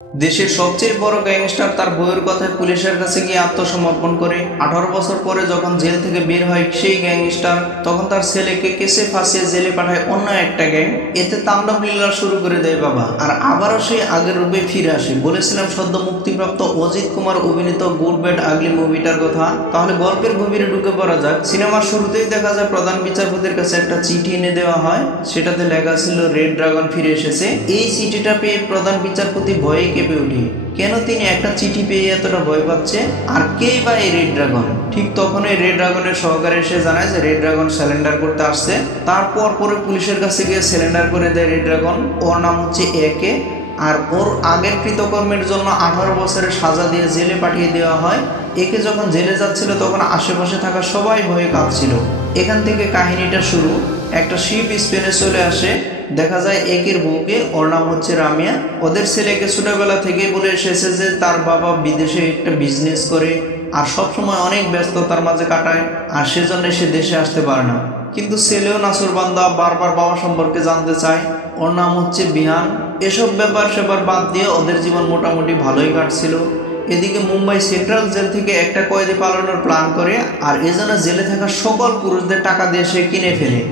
দেশের সবচেয়ে বড় গ্যাংস্টার তার বউয়ের কথায় পুলিশের কাছে গিয়ে আত্মসমর্পণ করে 18 বছর পরে যখন জেল থেকে বের হয় সেই গ্যাংস্টার তখন তার ছেলেকে কেসে ফাঁসিয়ে জেলে পাঠায় অন্য একটা গ্যাং। এতে তাণ্ডব লীলা শুরু করে দেয় বাবা, আর আবারও সেই আগের রূপে ফিরে আসে। বলেছিলাম সদ্য মুক্তিপ্রাপ্ত অজিত কুমার অভিনীত গুড ব্যাড আগলি মুভিটার কথা, তাহলে গল্পের গভীরে ঢুকে পড়া যাক। সিনেমার শুরুতেই দেখা যায় প্রধান বিচারপতির কাছে একটা চিঠি এনে দেওয়া হয়, সেটাতে লেখা ছিল রেড ড্রাগন ফিরে এসেছে। এই চিঠিটা পেয়ে প্রধান বিচারপতি ভয়ে কেঁপে উঠে। কেন তিনি একটা চিঠি পেয়ে এতটা ভয় পাচ্ছে, আর কেই বা এই রেড ড্রাগন? ঠিক তখনই রেড ড্রাগনের সহকারী এসে জানায় যে রেড ড্রাগন স্যালেন্ডার করতে আসছে। তারপর পরে পুলিশের কাছে গিয়ে স্যালেন্ডার করে দেয় রেড ড্রাগন। ওর নাম হচ্ছে একে, আর ওর আগের কৃতকর্মের জন্য 18 বছরের সাজা দিয়ে জেলে পাঠিয়ে দেওয়া হয়। একে যখন জেলে যাচ্ছিল তখন আশেপাশে থাকা সবাই ভয়ে কাঁপছিল। এখান থেকে কাহিনীটা শুরু। একটা শিপ স্পেনে চলে আসে, দেখা যায় একের বউকে, ওর নাম হচ্ছে রামিয়া। ওদের ছেলেকে ছোটবেলা থেকে বলে এসেছে যে তার বাবা বিদেশে একটা বিজনেস করে আর সবসময় অনেক ব্যস্ততার মাঝে কাটায়, আর সেজন্য সে দেশে আসতে পারে না। কিন্তু ছেলেও নাসুরবান্দা, বারবার বাবা সম্পর্কে জানতে চায়। ওর নাম হচ্ছে বিহান। এসব ব্যাপার সেবার বাদ দিয়ে ওদের জীবন মোটামুটি ভালোই কাটছিল। এদিকে মুম্বাই সেন্ট্রাল জেল থেকে একটা কয়েদি পালানোর প্ল্যান করে, আর এজন্য জেলে থাকা সকল পুরুষদের টাকা দিয়ে সে কিনে ফেলে।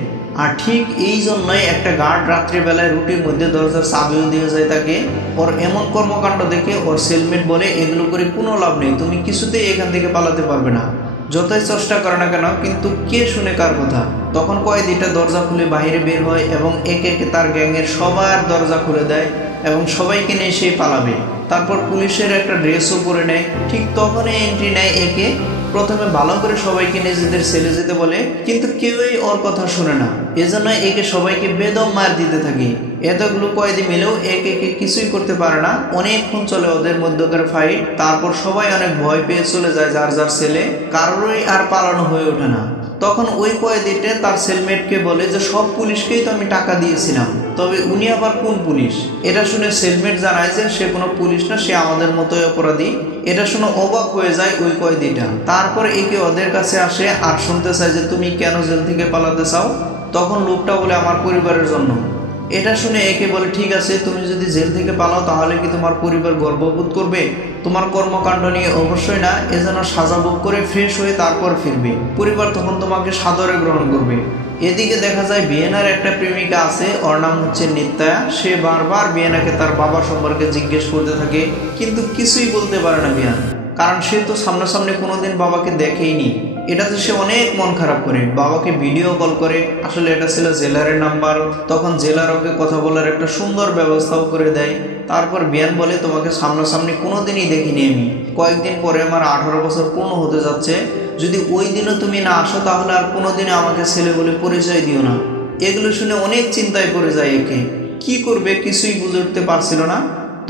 আর ঠিক এই জন্যই একটা গার্ড রাত্রিবেলায় রুটির মধ্যে দরজার চাবিও দিয়ে যায় তাকে। ওর এমন কর্মকাণ্ড দেখে ওর সেলমেট বলে, এগুলো করে কোনো লাভ নেই, তুমি কিছুতেই এখান থেকে পালাতে পারবে না, যতই চেষ্টা করে না কেন। কিন্তু কে শুনে কার কথা? তখন কয়েদিটা দরজা খুলে বাইরে বের হয় এবং একে একে তার গ্যাংয়ের সবার দরজা খুলে দেয় এবং সবাইকে নিয়ে সেই পালাবে। তারপর পুলিশের একটা ড্রেসও পরে নেয়। ঠিক তখনই এন্ট্রি নেয় একে। প্রথমে ভালো করে সবাইকে নিজেদের সেলে যেতে বলে, কিন্তু কেউই ওর কথা শুনে না। এজন্য একে সবাইকে বেদম মার দিতে থাকে। এতগুলো কয়েদি মিলেও একে কিছুই করতে পারে না। অনেকক্ষণ চলে ওদের মধ্যকার ফাইট। তারপর সবাই অনেক ভয় পেয়ে চলে যায় যার যার সেলে, কারোরই আর পালানো হয়ে ওঠে না। তখন ওই কয়েদিটা তার সেলমেটকে বলে যে সব পুলিশকেই তো আমি টাকা দিয়েছিলাম, তবে উনি আবার কোন পুলিশ? এটা শুনে সেলমেট জানায় যে সে কোনো পুলিশ না, সে আমাদের মতোই অপরাধী। এটা শুনে অবাক হয়ে যায় ওই কয়েদিটা। তারপর একে ওদের কাছে আসে আর শুনতে চায় যে তুমি কেন জেল থেকে পালাতে চাও? তখন লোকটা বলে আমার পরিবারের জন্য। এটা শুনে একে বলে, ঠিক আছে, তুমি যদি জেল থেকে পালাও তাহলে কি তোমার পরিবার গর্ববোধ করবে? তোমার কর্মকাণ্ড নিয়ে অবশ্যই না, এজন্য সাজা ভোগ করে ফ্রেশ হয়ে তারপর ফিরবে। পরিবার তখন তোমাকে সাদরে গ্রহণ করবে। এদিকে দেখা যায় ভিয়েনার একটা প্রেমিকা আছে, ওর নাম হচ্ছে নিত্যা। সে বারবার ভিয়েনাকে তার বাবার সম্পর্কে জিজ্ঞেস করতে থাকে, কিন্তু কিছুই বলতে পারে না ভিয়ান, কারণ সে তো সামনাসামনি কোনোদিন বাবাকে দেখেইনি। এটাতে সে অনেক মন খারাপ করে, বাবাকে ভিডিও কল করে। আসলে এটা ছিল জেলারের নাম্বার। তখন জেলার ওকে কথা বলার একটা সুন্দর ব্যবস্থাও করে দেয়। তারপর বিয়ান বলে, তোমাকে সামনাসামনি কোনোদিনই দেখিনি আমি। কয়েকদিন পরে আমার 18 বছর পূর্ণ হতে যাচ্ছে। যদি ওই দিনও তুমি না আসো তাহলে আর কোনোদিনও আমাকে ছেলে বলে পরিচয় দিও না। এগুলো শুনে অনেক চিন্তায় পড়ে যায় একে। কি করবে কিছুই বুঝে উঠতে পারছিল না।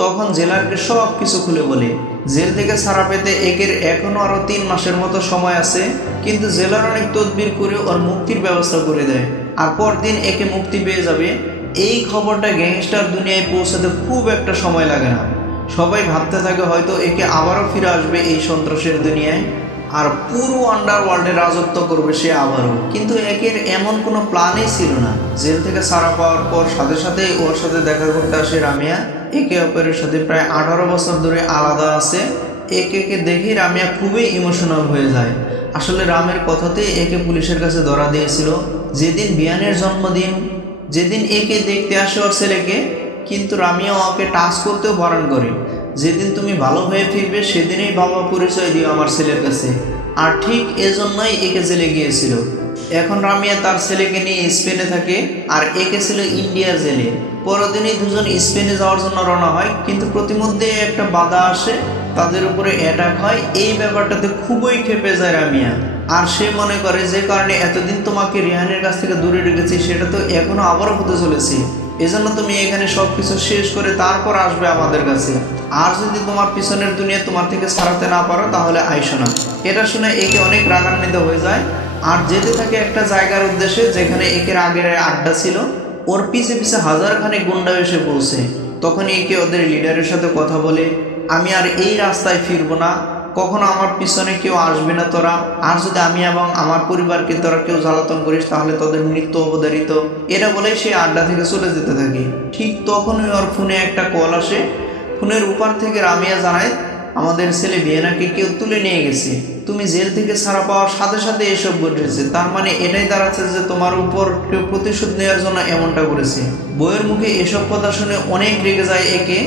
তখন জেলারকে সব কিছু খুলে বলে। জেল থেকে ছাড়া পেতে একের এখনো আরো 3 মাসের মতো সময় আছে, কিন্তু জেলার অনেক তদবির করে ওর মুক্তির ব্যবস্থা করে দেয়। আর পরদিন একে মুক্তি পেয়ে যাবে। এই খবরটা গ্যাংস্টার দুনিয়ায় পৌঁছাতে খুব একটা সময় লাগে না। সবাই ভাবতে থাকে হয়তো একে আবারও ফিরে আসবে এই সন্ত্রাসের দুনিয়ায়, আর পুরো আন্ডারওয়ার্ল্ডে রাজত্ব করবে সে আবারও। কিন্তু একের এমন কোনো প্ল্যানই ছিল না। জেল থেকে ছাড়া পাওয়ার পর সাথে সাথে ওর সাথে দেখা করতে আসে রামিয়া। একে অপরের সাথে প্রায় 18 বছর ধরে আলাদা আছে। একে দেখে রামিয়া খুবই ইমোশনাল হয়ে যায়। আসলে রামের কথাতেই একে পুলিশের কাছে ধরা দিয়েছিল। যেদিন বিয়ানের জন্মদিন, যেদিন একে দেখতে আসে ওর ছেলেকে, কিন্তু রামিয়া ওকে টাচ করতেও বারণ করে। যেদিন তুমি ভালো হয়ে ফিরবে সেদিনই বাবা পরিচয় দিও আমার ছেলের কাছে। আর ঠিক এজন্যই একে জেলে গিয়েছিল। এখন রামিয়া তার ছেলেকে নিয়ে স্পেনে থাকে, আর একে ছিল ইন্ডিয়ার জেলে। পরদিনই দুজন স্পেনে যাওয়ার জন্য রওনা হয়, কিন্তু প্রতিমধ্যে একটা বাধা আসে, তাদের উপরে অ্যাটাক হয়। এই ব্যাপারটাতে খুবই ক্ষেপে যায় রামিয়া। আর সে মনে করে যে কারণে এতদিন তোমাকে রিহানের কাছ থেকে দূরে রেখেছি সেটা তো এখনো আবারও হতে চলেছে। এজন্য তুমি এখানে সব কিছু শেষ করে তারপর আসবে আমাদের কাছে। আর যদি তোমার পিছনের দুনিয়া তোমার থেকে ছাড়াতে না পারো তাহলে আইসো না। এটা শুনে একে অনেক রাগান্বিত হয়ে যায় আর যেতে থাকে একটা জায়গার উদ্দেশ্যে যেখানে একের আগের আড্ডা ছিল। ওর পিছে পিছে হাজারখানেক গুন্ডা এসে পৌঁছে। তখন একে ওদের লিডারের সাথে কথা বলে, আমি আর এই রাস্তায় ফিরবো না, কখনো আমার পিছনে কেউ আসবে না তোরা। আর যদি আমি এবং আমার পরিবারকে তোরা কেউ জ্বালাতন করিস তাহলে তোদের মৃত্যু অবধারিত। এটা বলে সে আড্ডা থেকে চলে যেতে থাকে। ঠিক তখনই ওর ফোনে একটা কল আসে। ফোনের উপর থেকে রামিয়া জানায়, আমাদের ছেলে বিয়ানাকে কেউ তুলে নিয়ে গেছে। তুমি জেল থেকে ছাড়া পাওয়ার সাথে সাথে এসব ঘটেছে, তার মানে এটাই দাঁড়াচ্ছে যে তোমার উপর কেউ প্রতিশোধ নেওয়ার জন্য এমনটা করেছে। বউয়ের মুখে এসব কথা শুনে অনেক রেগে যায় একে,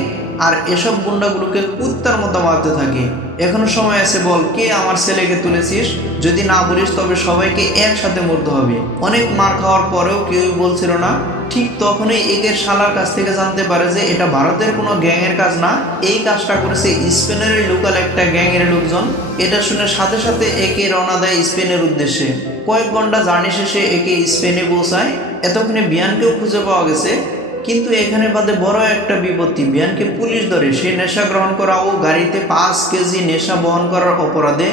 আর এসব গুন্ডাগুলোকে কুত্তার মতো মারতে থাকে। এখনো সময় আছে, বল কে আমার ছেলেকে তুলেছিস, যদি না বলিস তবে সবাইকে একসাথে মরতে হবে। অনেক মার খাওয়ার পরেও কেউই বলছিল না। ঠিক তখনই একের শালার কাছ থেকে জানতে পারে যে এটা ভারতের কোনো গ্যাংয়ের কাজ না, এই কাজটা করেছে স্পেনের লোকাল একটা গ্যাংয়ের লোকজন। এটা শুনে সাথে সাথে একে রওনা দেয় স্পেনের উদ্দেশ্যে। কয়েক ঘন্টা জার্নি শেষে একে স্পেনে পৌঁছায়। এতক্ষণে বিয়ানকেও খুঁজে পাওয়া গেছে, কিন্তু এখানে বাদে বড় একটা বিপত্তি, বিয়ানকে পুলিশ ধরে। সে নেশা গ্রহণ করা ও গাড়িতে 5 কেজি নেশা বহন করার অপরাধে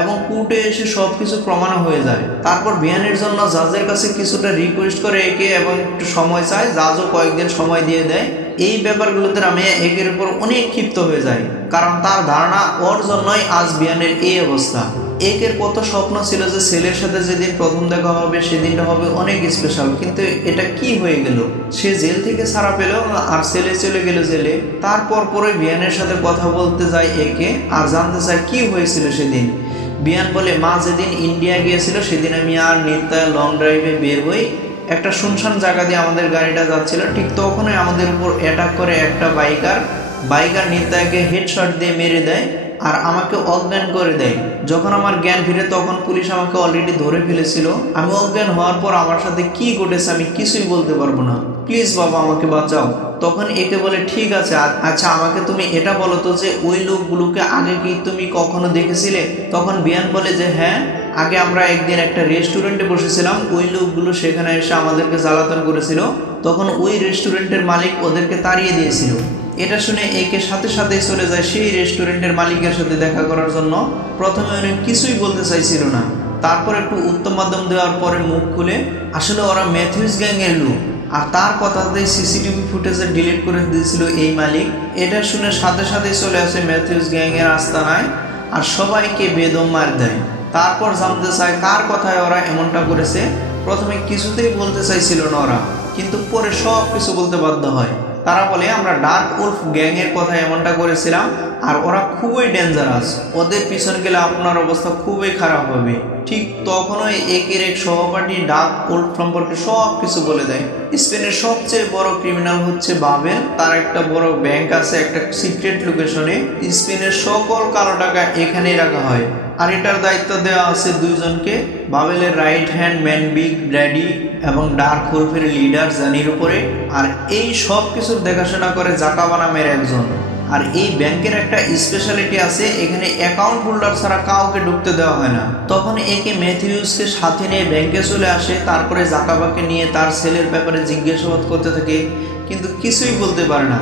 এবং কোর্টে এসে সবকিছু প্রমাণ হয়ে যায়। তারপর বিয়ানের জন্য জাজের কাছে কিছুটা রিকোয়েস্ট করে একে এবং একটু সময় চায়। জাজও কয়েকদিন সময় দিয়ে দেয়। এই ব্যাপারগুলোতে রামিয়া একের উপর অনেক ক্ষিপ্ত হয়ে যায়, কারণ তার ধারণা ওর জন্যই আজ বিয়ানের এই অবস্থা। একের কত স্বপ্ন ছিল যে ছেলের সাথে যেদিন প্রথম দেখা হবে সেদিনটা হবে অনেক স্পেশাল, কিন্তু এটা কি হয়ে গেল? সে জেল থেকে ছাড়া পেল আর ছেলে চলে গেল জেলে। তারপর পরে বিয়ানের সাথে কথা বলতে যায় একে আর জানতে চায় কি হয়েছিল সেদিন। বিয়ান বলে, মা যেদিন ইন্ডিয়া গিয়েছিল সেদিন আমি আর নিত্যা লং ড্রাইভে বের হই। একটা শুনশান জায়গা দিয়ে আমাদের গাড়িটা যাচ্ছিল, ঠিক তখনই আমাদের উপর অ্যাটাক করে একটা বাইকার নিত্যাকে হেডশট দিয়ে মেরে দেয় আর আমাকে অজ্ঞান করে দেয়। যখন আমার জ্ঞান ফিরে তখন পুলিশ আমাকে অলরেডি ধরে ফেলেছিল। আমি অজ্ঞান হওয়ার পর আমার সাথে কি ঘটেছে আমি কিছুই বলতে পারবো না, প্লিজ বাবা আমাকে বাঁচাও। তখন একে বলে, ঠিক আছে, আচ্ছা আমাকে তুমি এটা বলো তো যে ওই লোকগুলোকে আগে কি তুমি কখনো দেখেছিলে? তখন বিয়ান বলে যে হ্যাঁ, আগে আমরা একদিন একটা রেস্টুরেন্টে বসেছিলাম, ওই লোকগুলো সেখানে এসে আমাদেরকে জ্বালাতন করেছিল, তখন ওই রেস্টুরেন্টের মালিক ওদেরকে তাড়িয়ে দিয়েছিল। এটা শুনে একে সাথে সাথেই চলে যায় সেই রেস্টুরেন্টের মালিকের সাথে দেখা করার জন্য। প্রথমে উনি কিছুই বলতে চাইছিল না, তারপর একটু উত্তম মাধ্যম দেওয়ার পরে মুখ খুলে আসলে ওরা ম্যাথিউস গ্যাংয়ের লোক, আর তার কথাতেই সিসিটিভি ফুটেজে ডিলিট করে দিয়েছিল এই মালিক। এটা শুনে সাথে সাথেই চলে আসে ম্যাথিউস গ্যাংয়ের আস্তানায় আর সবাইকে বেদম মার দেয়। তারপর জানতে চায় কার কথায় ওরা এমনটা করেছে। প্রথমে কিছুতেই বলতে চাইছিল না ওরা, কিন্তু পরে সব কিছু বলতে বাধ্য হয়। তারা বলে, আমরা ডার্ক উলফ গ্যাংয়ের কথা এমনটা করেছিলাম আর ওরা খুবই ডেঞ্জারাস, ওদের পিছন গেলে আপনার অবস্থা খুবই খারাপ হবে। ঠিক তখনই একের এক সহপাঠী ডার্ক উলফ সম্পর্কে সব কিছু বলে দেয়। স্পেনের সবচেয়ে বড় ক্রিমিনাল হচ্ছে বাবেল, তার একটা বড় ব্যাংক আছে একটা সিক্রেট লোকেশনে। স্পেনের সকল কালো টাকা এখানেই রাখা হয়, আর এটার দায়িত্ব দেওয়া আছে দুইজনকে, বাবেলের right hand man big daddy এবং ডার্ক উলফের লিডার জানির উপরে। আর এই সব কিছুর দেখাশোনা করে জাকাবা নামের একজন। আর এই ব্যাংকের একটা স্পেশালিটি আছে, এখানে অ্যাকাউন্ট হোল্ডার ছাড়া কাউকে ঢুকতে দেওয়া হয় না। তখন একে ম্যাথিউসকে সাথে নিয়ে ব্যাংকে চলে আসে, তারপরে জাকাবাকে নিয়ে তার ছেলের ব্যাপারে জিজ্ঞাসাবাদ করতে থাকে, কিন্তু কিছুই বলতে পারে না।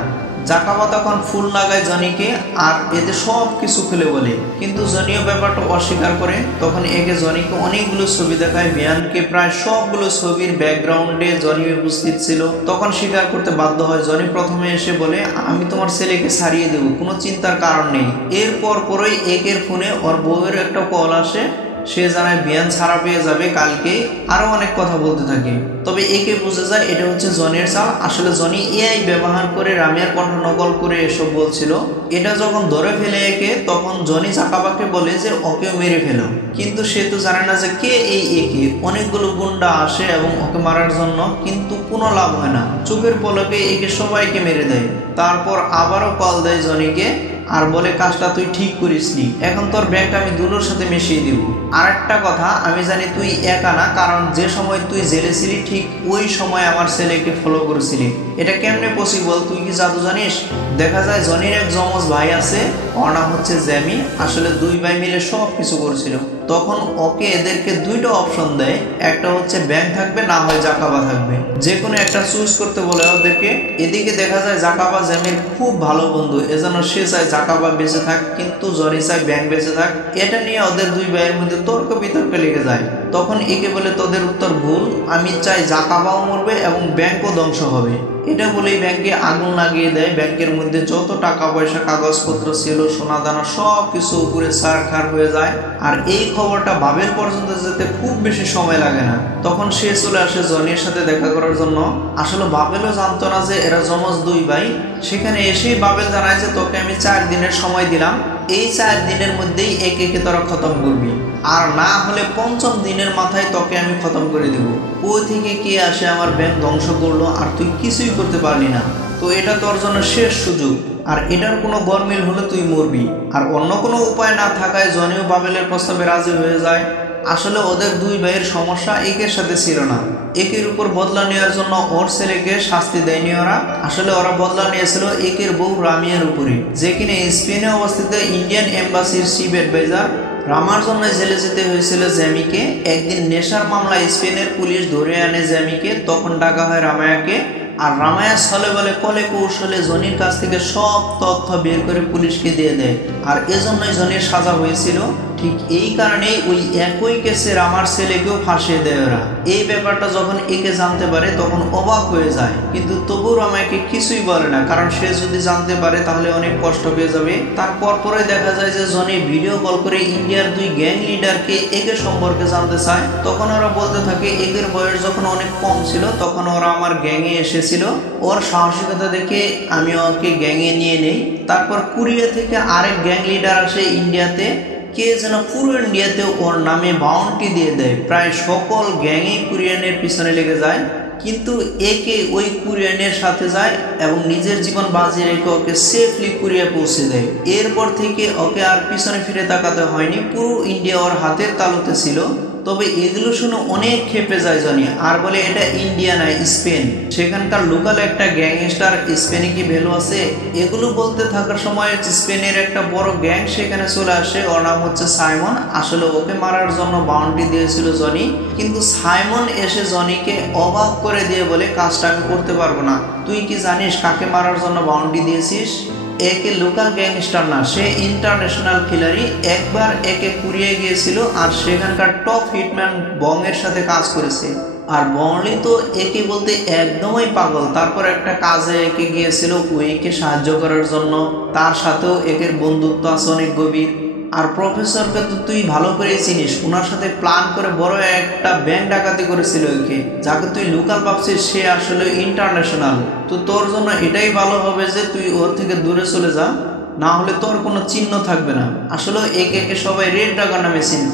জাকাবা তখন ফুল লাগায় জনিকে আর এতে সব কিছু খুলে বলে, কিন্তু জনিও ব্যাপারটা অস্বীকার করে। তখন একে জনিকে অনেকগুলো ছবি দেখায়, বিয়ানকে প্রায় সবগুলো ছবির ব্যাকগ্রাউন্ডে জনি উপস্থিত ছিল। তখন স্বীকার করতে বাধ্য হয়। জনি প্রথমে এসে বলে, আমি তোমার ছেলেকে ছাড়িয়ে দেবো, কোনো চিন্তার কারণ নেই। এরপর পরই একের ফোনে ওর বউয়ের একটা কল আসে, সে জানায় বিয়ান ছাড়া পেয়ে যাবে কালকে। আরো অনেক কথা বলতে থাকে, তবে একে বুঝে যায় এটা হচ্ছে জনির চাল। আসলে জনি এআই ব্যবহার করে রামিয়ার কণ্ঠ নকল করে এসব বলছিল। এটা যখন ধরে ফেলে একে, তখন জনি জাকাবাকে বলে যে ওকেও মেরে ফেলো, কিন্তু সে তো জানে না যে কে এই একে। অনেকগুলো গুন্ডা আসে এবং ওকে মারার জন্য, কিন্তু কোনো লাভ হয় না। চোখের পলকে একে সবাইকে মেরে দেয়। তারপর আবারও কল দেয় জনিকে আর বলে, কাজটা তুই ঠিক করিসনি, এখন তোর ব্যাংক আমি দুলোর সাথে মিশিয়ে দিব। আর একটা কথা, আমি জানি তুই একা না, কারণ যে সময় তুই জেলে ছিলি ঠিক ওই সময় আমার ছেলেকে ফলো করেছিলি। এটা কেমনে পসিবল, তুই কি জাদু জানিস? দেখা যায় জনির এক যমজ ভাই আছে, ওর নাম হচ্ছে জ্যামি। আসলে দুই ভাই মিলে সব কিছু করছিল। তখন ওকে এদেরকে দুইটা অপশন দেয়, একটা হচ্ছে ব্যাংক থাকবে, না হয় জাকাবা থাকবে, যে কোনো একটা চুজ করতে বলে ওদেরকে। এদিকে দেখা যায় জাকাবা জ্যামির খুব ভালো বন্ধু, এজন্য সে চায় জাকাবা বেঁচে থাক, কিন্তু জনি চায় ব্যাংক বেঁচে থাক। এটা নিয়ে ওদের দুই ভাইয়ের মধ্যে তর্ক বিতর্ক লেগে যায়। তখন একে বলে, তোদের উত্তর ভুল, আমি চাই জাকাবাও মরবে এবং ব্যাংকও ধ্বংস হবে। এটা বলেই ব্যাংকে আগুন লাগিয়ে দেয়। ব্যাংকের মধ্যে যত টাকা পয়সা কাগজপত্র ছিল, সোনা দানা সব কিছু উপরে ছারখার হয়ে যায়। আর এই খবরটা বাবেল পর্যন্ত যেতে খুব বেশি সময় লাগে না। তখন সে চলে আসে জনির সাথে দেখা করার জন্য। আসলে বাবেলও জানতো না যে এরা যমজ দুই ভাই। সেখানে এসেই বাবেল জানায় যে তোকে আমি 4 দিনের সময় দিলাম, এই 4 দিনের মধ্যেই একে একে তোরা খতম করবি, আর না হলে 5ম দিনের মাথায় তোকে আমি খতম করে দেব। ওই থেকে কে আসে আমার ব্যাংক ধ্বংস করলো আর তুই কিছুই করতে পারলি না, তো এটা তোর জন্য শেষ সুযোগ, আর এটার কোনো গরমিল হলে তুই মরবি। আর অন্য কোনো উপায় না থাকায় জনিও বাবেলের প্রস্তাবে রাজি হয়ে যায়। আসলে ওদের দুই ভাইয়ের সমস্যা একের সাথে ছিল না, একের উপর বদলা নেওয়ার জন্য ওর ছেলেকে শাস্তি দেয়নি ওরা। আসলে ওরা বদলা নিয়েছিল একের বউ রামিয়ার উপরে, যে কিনা স্পেনে অবস্থিত ইন্ডিয়ান এম্বাসির চিফ অ্যাডভাইজার। রামার জন্য জেলে যেতে হয়েছিল জ্যামিকে। একদিন নেশার মামলায় স্পেনের পুলিশ ধরে আনে জ্যামিকে, তখন ডাকা হয় রামায়াকে। আর রামায়া ছলে বলে কলে কৌশলে জনির কাছ থেকে সব তথ্য বের করে পুলিশকে দিয়ে দেয়, আর এজন্যই জনির সাজা হয়েছিল। ঠিক এই কারণেই ওই একই কেসে রামার ছেলেকেও ফাঁসিয়ে দেয় ওরা। এই ব্যাপারটা যখন একে জানতে পারে তখন অবাক হয়ে যায়, কিন্তু তবু রামায়াকে কিছুই বলে না, কারণ সে যদি জানতে পারে তাহলে অনেক কষ্ট পেয়ে যাবে। তারপর পরে দেখা যায় যে জনি ভিডিও কল করে ইন্ডিয়ার 2 গ্যাং লিডারকে একে সম্পর্কে জানতে চায়। তখন ওরা বলতে থাকে একের বয়স যখন অনেক কম ছিল তখন ওরা আমার গ্যাংয়ে এসেছিল, ওর সাহসিকতা দেখে আমি ওকে গ্যাংয়ে নিয়ে নেই। তারপর কোরিয়া থেকে আরেক গ্যাং লিডার আসে ইন্ডিয়াতে, কে যেন পুরো ইন্ডিয়াতে ওর নামে বাউন্টি দিয়ে দেয়। প্রায় সকল গ্যাংই কোরিয়ানের পিছনে লেগে যায়, কিন্তু একে ওই কোরিয়ানের সাথে যায় এবং নিজের জীবন বাজি রেখে ওকে সেফলি কোরিয়া পৌঁছে দেয়। এরপর থেকে ওকে আর পিছনে ফিরে তাকাতে হয়নি, পুরো ইন্ডিয়া ওর হাতের তালুতে ছিল। তবে এগুলো শুনে অনেক ক্ষেপে যায় জনি, আর বলে এটা ইন্ডিয়া নয় স্পেন, সেখানকার লোকাল একটা গ্যাংস্টার, স্পেনে কি ভ্যালু আছে? এগুলো বলতে থাকার সময় স্পেনের একটা বড় গ্যাং সেখানে চলে আসে, ওর নাম হচ্ছে সাইমন। আসলে ওকে মারার জন্য বাউন্ডারি দিয়েছিল জনি, কিন্তু সাইমন এসে জনিকে অবাক করে দিয়ে বলে কাজটা আমি করতে পারবো না। তুই কি জানিস কাকে মারার জন্য বাউন্ডারি দিয়েছিস? একে লোকাল গ্যাংস্টার না, সে ইন্টারন্যাশনাল খিলাড়ি। একবার একে কুড়িয়ে গিয়েছিল আর সেখানকার টপ হিটম্যান বংয়ের সাথে কাজ করেছে। আর বংলি তো একে বলতে একদমই পাগল। তারপর একটা কাজে একে গিয়েছিল ওইকে সাহায্য করার জন্য, তার সাথেও একের বন্ধুত্ব আছে অনেক গভীর। আর প্রফেসরকে তো তুই ভালো করে চিনিস, ওনার সাথে প্ল্যান করে বড় একটা ব্যাংক ডাকাতি করেছিল ওকে, যাকে তুই লোকাল ভাবছিস সে আসলে ইন্টারন্যাশনাল। তো তোর জন্য এটাই ভালো হবে যে তুই ওর থেকে দূরে চলে যা, না হলে তোর কোনো চিহ্ন থাকবে না। আসলে একে সবাই রেড ড্রাগন নামে চিনত।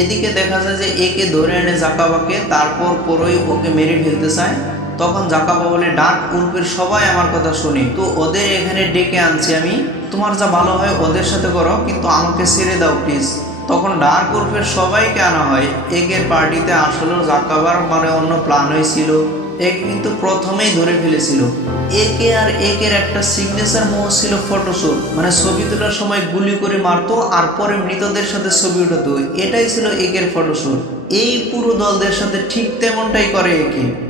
এদিকে দেখা যায় যে একে ধরে এনে জাকাবাকে, তারপর পরই ওকে মেরে ফেলতে চায়। তখন জাকাবা বলে ডার্ক উলফের সবাই আমার কথা শুনে, তো ওদের এখানে ডেকে আনছি আমি, তোমার যা ভালো হয় ওদের সাথে করো, কিন্তু আমাকে ছেড়ে দাও প্লিজ। তখন ডার্ক উলফের সবাইকে আনা হয় একের পার্টিতে। আসলেও জাকাবার মানে অন্য প্ল্যান হয়েছিল, এক কিন্তু প্রথমেই ধরে ফেলেছিল একে। আর একের একটা সিগনেচার মোহ ছিল ফটোশুট, মানে ছবি তোলার সময় গুলি করে মারতো আর পরে মৃতদের সাথে ছবি উঠাতো, এটাই ছিল একের ফটোশুট। এই পুরো দলদের সাথে ঠিক তেমনটাই করে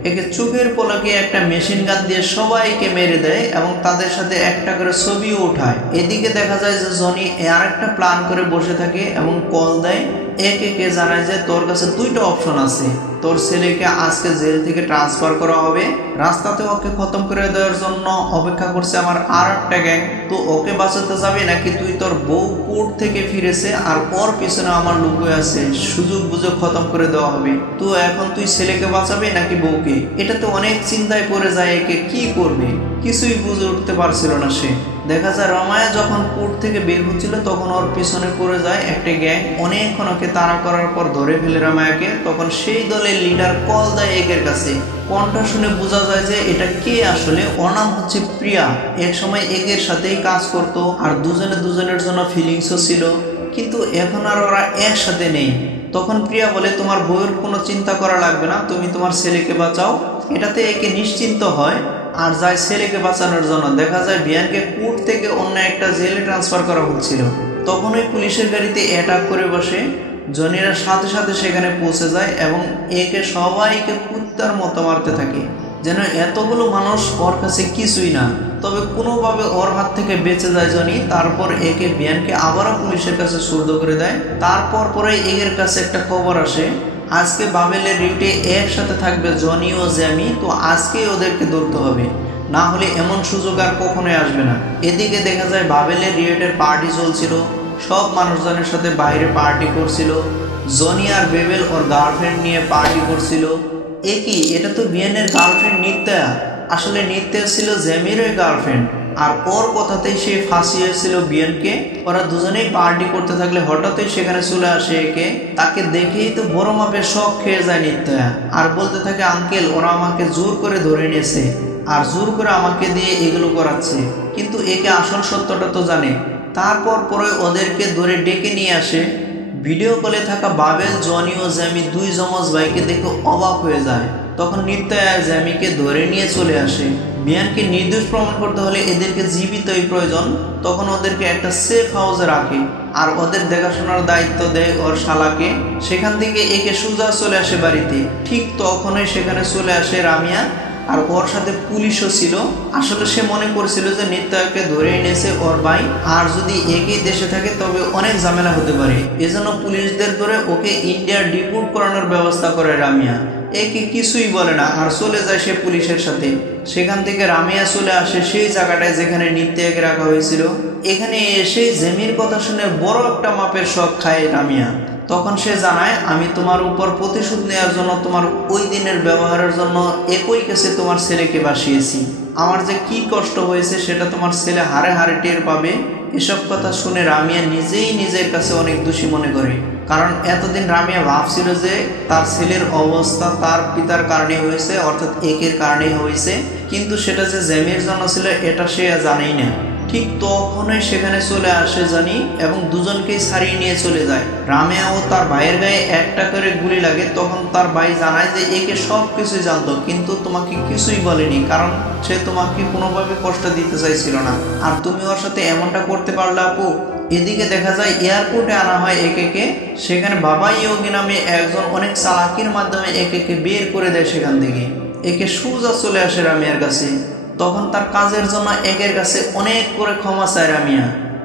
একে চোখের পলকে একটা মেশিন গান দিয়ে সবাইকে মেরে দেয় এবং তাদের সাথে একটা করে ছবিও উঠায়। এদিকে দেখা যায় যে জনি আর একটা প্ল্যান করে বসে থাকে এবং কল দেয় একে জানায় যে তোর কাছে 2টা অপশন আছে, তোর ছেলেকে আজকে জেল থেকে ট্রান্সফার করা হবে, রাস্তাতে ওকে খতম করে দেওয়ার জন্য অপেক্ষা করছে আমার আর একটা গ্যাং, তো ওকে বাঁচাতে যাবে, নাকি তুই তোর বউ কোর্ট থেকে ফিরেছে আর ওর পিছনে আমার লোক আছে, সুযোগ বুঝে খতম করে দেওয়া হবে। তো এখন তুই ছেলেকে বাঁচাবে নাকি বউকে? এটাতে অনেক চিন্তায় পড়ে যায় একে, কি করবে কিছুই বুঝে উঠতে পারছিল না সে। দেখা যায় রমায়া যখন কোর্ট থেকে বের হচ্ছিল তখন ওর পিছনে পড়ে যায় একটা গ্যাং, অনেকক্ষণ ওকে তাড়া করার পর ধরে ফেলে রমায়াকে। তখন সেই দলের লিডার কল দেয় একের কাছে, কণ্ঠ শুনে বোঝা যায় যে এটা কে। আসলে ওর নাম হচ্ছে প্রিয়া, এক সময় একের সাথেই কাজ করতো আর দুজনের জন্য ফিলিংসও ছিল, কিন্তু এখন আর ওরা একসাথে নেই। তখন প্রিয়া বলে তোমার বউয়ের কোনো চিন্তা করা লাগবে না, তুমি তোমার ছেলেকে বাঁচাও। এটাতে একে নিশ্চিন্ত হয় আর যায় ছেলেকে বাঁচানোর জন্য। দেখা যায় বিয়ানকে কোর্ট থেকে অন্য একটা জেলে ট্রান্সফার করা হচ্ছিল, তখন ওই পুলিশের গাড়িতে অ্যাটাক করে বসে। জনিরা সাথে সাথে সেখানে পৌঁছে যায় এবং একে সবাইকে কুত্তার মতো মারতে থাকে, যেন এতগুলো মানুষ ওর কাছে কিছুই না। তবে কোনোভাবে ওর হাত থেকে বেঁচে যায় জনি। তারপর একে বিয়ানকে আবারও পুলিশের কাছে সুর্দ করে দেয়। তারপর পরে এর কাছে একটা খবর আসে, আজকে বাবেলের রিউটে একসাথে থাকবে জনি ও জ্যামি, তো আজকেই ওদেরকে ধরতে হবে। না হলে এমন সুযোগ আর কখনোই আসবে না। এদিকে দেখা যায় বাবেলের রিয়েটের পার্টি চলছিল, সব মানুষজনের সাথে বাইরে পার্টি করছিল। জনি আর বেবেল ওর গার্লফ্রেন্ড নিয়ে পার্টি করছিল। কি, এটা তো বিয়ানের গার্লফ্রেন্ড নিত্যা। আসলে নিত্যা ছিল জ্যামিরই গার্লফ্রেন্ড, আর ওর কথাতেই সে ফাঁসিয়েছিল বিয়ানকে। ওরা দুজনেই পার্টি করতে থাকলে হঠাৎই সেখানে চলে আসে একে। তাকে দেখেই তো বড় মাপের শখ খেয়ে যায় নিত্যা, আর বলতে থাকে আঙ্কেল ওরা আমাকে জোর করে ধরে নিয়েছে আর জোর করে আমাকে দিয়ে এগুলো করাচ্ছে। কিন্তু একে আসল সত্যটা তো জানে। তারপর পরে ওদেরকে ধরে ডেকে নিয়ে আসে। ভিডিও কলে থাকা বাবেল, জনি ও জ্যামি দুই যমজ ভাইকে দেখে অবাক হয়ে যায়। তখন নিত্যা জ্যামিকে ধরে নিয়ে চলে আসে। বিয়ানকে নির্দোষ প্রমাণ করতে হলে এদেরকে জীবিতই প্রয়োজন। তখন ওদেরকে একটা সেফ হাউসে রাখে আর ওদের দেখাশোনার দায়িত্ব দেয় ওর শালাকে। সেখান থেকে একে সোজা চলে আসে বাড়িতে। ঠিক তখনই সেখানে চলে আসে রামিয়া, আর ওর সাথে পুলিশও ছিল। আসলে সে মনে করছিল যে নিত্যকে ধরে এনেছে ওর ভাই, আর যদি একই দেশে থাকে তবে অনেক ঝামেলা হতে পারে। এজন্য পুলিশদের ধরে ওকে ইন্ডিয়া ডিপোর্ট করানোর ব্যবস্থা করে রামিয়া। একে কিছুই বলে না আর চলে যায় সে পুলিশের সাথে। সেখান থেকে রামিয়া চলে আসে সেই জায়গাটায় যেখানে নিত্যকে রাখা হয়েছিল। এখানে এসে জেমির কথা শুনে বড় একটা মাপের শখ খায় রামিয়া। তখন সে জানায় আমি তোমার উপর প্রতিশোধ নেওয়ার জন্য, তোমার ওই দিনের ব্যবহারের জন্য একই কেসে তোমার ছেলেকে বাসিয়েছি। আমার যে কি কষ্ট হয়েছে সেটা তোমার ছেলে হারে হারে টের পাবে। এসব কথা শুনে রামিয়া নিজেই নিজের কাছে অনেক দোষী মনে করে, কারণ এতদিন রামিয়া ভাবছিল যে তার ছেলের অবস্থা তার পিতার কারণে হয়েছে, অর্থাৎ একের কারণেই হয়েছে। কিন্তু সেটা যে জ্যামির জন্য ছিল এটা সে জানেই না। ঠিক তখনই সেখানে চলে আসে জনি এবং দুজনকেই ছাড়িয়ে নিয়ে চলে যায়। রামিয়া ও তার ভাইয়ের গায়ে একটা করে গুলি লাগে। তখন তার ভাই জানায় যে একে সব কিছুই জানতো, কিন্তু তোমাকে কিছুই বলেনি, কারণ সে তোমাকে কোনোভাবে কষ্ট দিতে চাইছিল না। আর তুমি ওর সাথে এমনটা করতে পারলে আপু। এদিকে দেখা যায় এয়ারপোর্টে আনা হয় একে। সেখানে বাবা ইয়োগি নামে একজন অনেক চালাকির মাধ্যমে একে বের করে দেয় সেখান থেকে। একে সোজা চলে আসে রামিয়ার কাছে। তখন তার কাজের জন্য একের কাছে অনেক করে ক্ষমা চায়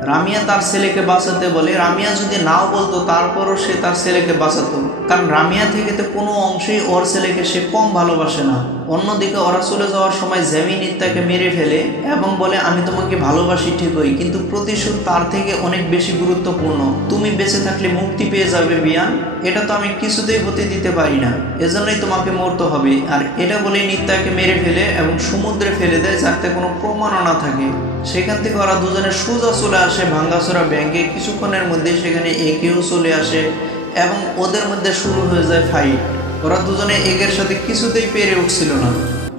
রামিয়া তার ছেলেকে বাঁচাতে বলে। রামিয়া যদি নাও বলতো তারপরও সে তার ছেলেকে বাঁচাতো, কারণ রামিয়া থেকে তো কোনো অংশেই ওর ছেলেকে সে কম ভালোবাসে না। অন্যদিকে ওরা চলে যাওয়ার সময় জ্যামি নিত্যাকে মেরে ফেলে এবং বলে আমি তোমাকে ভালোবাসি ঠিকই, কিন্তু প্রতিশোধ তার থেকে অনেক বেশি গুরুত্বপূর্ণ। তুমি বেঁচে থাকলে মুক্তি পেয়ে যাবে বিয়ান, এটা তো আমি কিছুতেই হতে দিতে পারি না, এজন্যই তোমাকে মরতে হবে। আর এটা বলে নিত্যাকে মেরে ফেলে এবং সমুদ্রে ফেলে দেয় যাতে কোনো প্রমাণও না থাকে। সেখান থেকে ওরা দুজনে সোজা চলে আসে ভাঙ্গাচোরা ব্যাংকে। কিছুক্ষণের মধ্যে সেখানে একেও চলে আসে এবং ওদের মধ্যে শুরু হয়ে যায় ফাইট। ওরা দুজনে একের সাথে কিছুতেই পেরে উঠছিল না।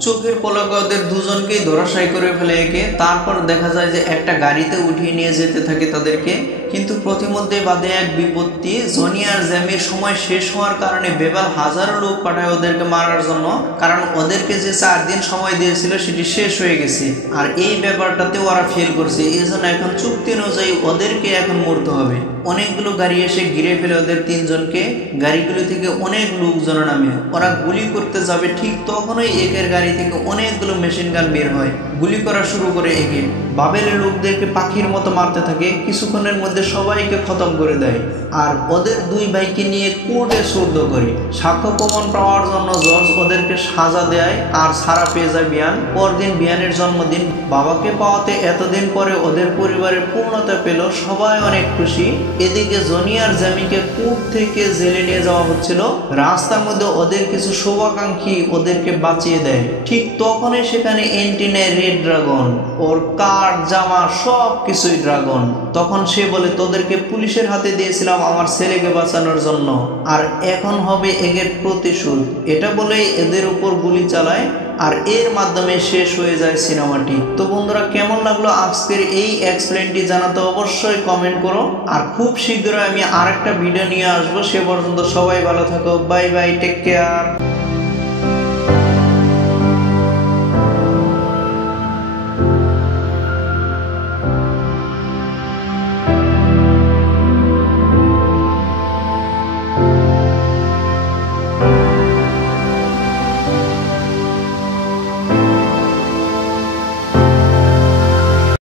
চোখের পলকে ওদের দুজনকেই ধরাশায়ী করে ফেলে একে। তারপর দেখা যায় যে একটা গাড়িতে উঠিয়ে নিয়ে যেতে থাকে তাদেরকে। কিন্তু প্রতিমধ্যে বাদে এক বিপত্তি। জনি আর জ্যামির সময় শেষ হওয়ার কারণে বেবাল হাজারো লোক পাঠায় ওদেরকে মারার জন্য, কারণ ওদেরকে যে 4 দিন সময় দিয়েছিল সেটি শেষ হয়ে গেছে। আর এই ব্যাপারটাতে ওরা ফেল করছে, এই জন্য এখন চুক্তি অনুযায়ী ওদেরকে এখন মরতে হবে। অনেকগুলো গাড়ি এসে ঘিরে ফেলে ওদের তিনজনকে। গাড়িগুলো থেকে অনেক লোকজন নামে। ওরা গুলি করতে যাবে, ঠিক তখনই একের গাড়ি থেকে অনেকগুলো মেশিন গান বের হয়, গুলি করা শুরু করে একে। বাবেলের লোকদেরকে পাখির মতো মারতে থাকে। কিছুক্ষণের মধ্যে সবাইকে খতম করে দেয় আর ওদের দুই ভাইকে নিয়ে কোর্টে সোর্দ করে। সাক্ষ্য প্রমাণ পাওয়ার জন্য জজ ওদেরকে সাজা দেয় আর ছাড়া পেয়ে যায় বিয়ান। পরদিন বিয়ানের জন্মদিন। বাবাকে পাওয়াতে এতদিন পরে ওদের পরিবারের পূর্ণতা পেল, সবাই অনেক খুশি। এদিকে জনি আর জ্যামিকে কোর্ট থেকে জেলে নিয়ে যাওয়া হচ্ছিল। রাস্তার মধ্যে ওদের কিছু শুভাকাঙ্ক্ষী ওদেরকে বাঁচিয়ে দেয়। ঠিক তখনই সেখানে এন্ট্রি নেয় রেড ড্রাগন। ওর কার জামা সব কিছুই ড্রাগন। তখন সে বলে তোদেরকে পুলিশের হাতে দিয়েছিলাম আমার ছেলেকে বাঁচানোর জন্য, আর এখন হবে এদের প্রতিশোধ। এটা বলেই এদের উপর গুলি চালায় আর এর মাধ্যমে শেষ হয়ে যায় সিনেমাটি। তো বন্ধুরা, কেমন লাগলো আজকের এই এক্সপ্লেনটি জানাতে অবশ্যই কমেন্ট করো। আর খুব শীঘ্রই আমি আরেকটা ভিডিও নিয়ে আসবো। সে পর্যন্ত সবাই ভালো থাকো। Bye bye, take care.